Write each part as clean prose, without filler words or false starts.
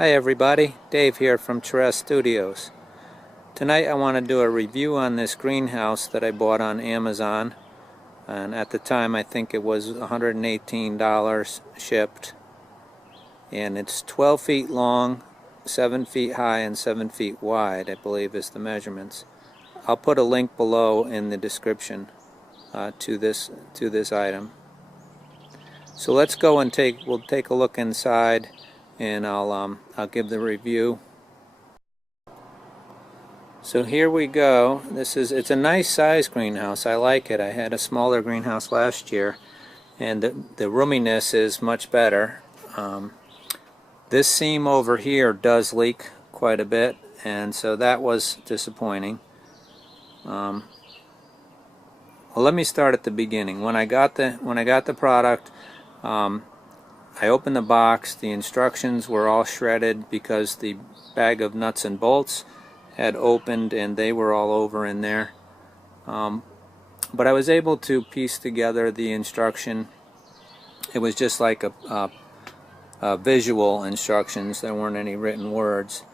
Hi everybody, Dave here from Cherez Studios. Tonight I want to do a review on this greenhouse that I bought on Amazon, and at the time I think it was $118 shipped, and it's 12 feet long, 7 feet high, and 7 feet wide, I believe is the measurements. I'll put a link below in the description to this item. So let's go and we'll take a look inside, and I'll give the review. So here we go. It's a nice size greenhouse. I like it. I had a smaller greenhouse last year, and the roominess is much better. This seam over here does leak quite a bit, and so that was disappointing. Well, let me start at the beginning. When I got the product, I opened the box. The instructions were all shredded because the bag of nuts and bolts had opened and they were all over in there. But I was able to piece together the instruction. It was just like a visual instructions. There weren't any written words.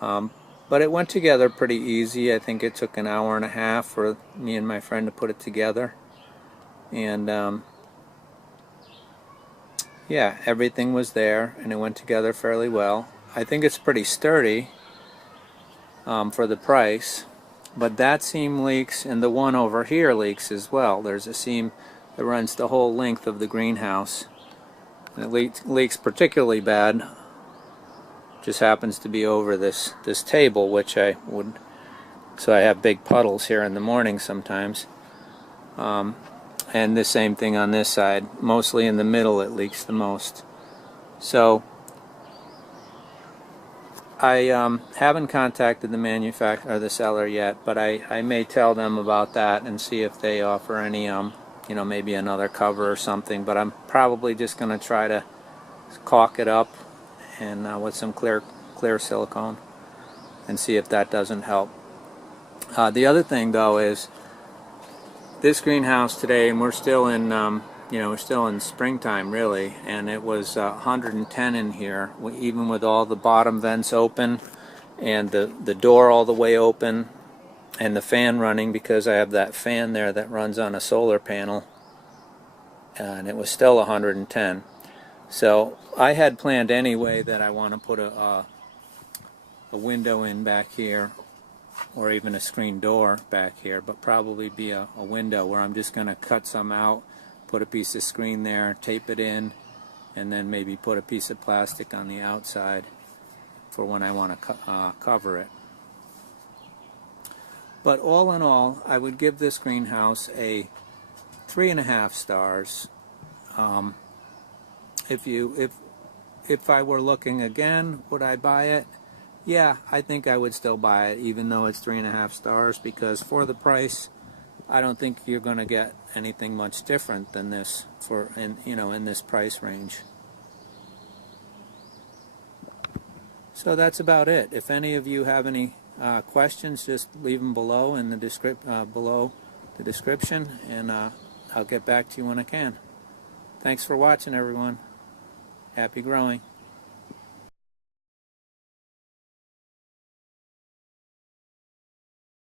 But it went together pretty easy. I think it took an hour and a half for me and my friend to put it together. And yeah, everything was there and it went together fairly well. I think it's pretty sturdy for the price, but that seam leaks and the one over here leaks as well. There's a seam that runs the whole length of the greenhouse, and it leaks particularly bad. Just happens to be over this table, which so I have big puddles here in the morning sometimes. And the same thing on this side. Mostly in the middle it leaks the most. So I haven't contacted the manufacturer or the seller yet, but I may tell them about that and see if they offer any maybe another cover or something. But I'm probably just going to try to caulk it up and with some clear silicone and see if that doesn't help. The other thing though is this greenhouse today, and we're still in we're still in springtime really, and it was 110 in here, even with all the bottom vents open and the door all the way open and the fan running, because I have that fan there that runs on a solar panel, and it was still 110. So I had planned anyway that I want to put a window in back here, or even a screen door back here, but probably be a window where I'm just going to cut some out, put a piece of screen there, tape it in, and then maybe put a piece of plastic on the outside for when I want to cover it. But all in all, I would give this greenhouse a 3.5 stars. If I were looking again, would I buy it? Yeah, I think I would still buy it, even though it's 3.5 stars, because for the price, I don't think you're going to get anything much different than this in this price range. So that's about it. If any of you have any questions, just leave them below in the description, and I'll get back to you when I can. Thanks for watching, everyone. Happy growing.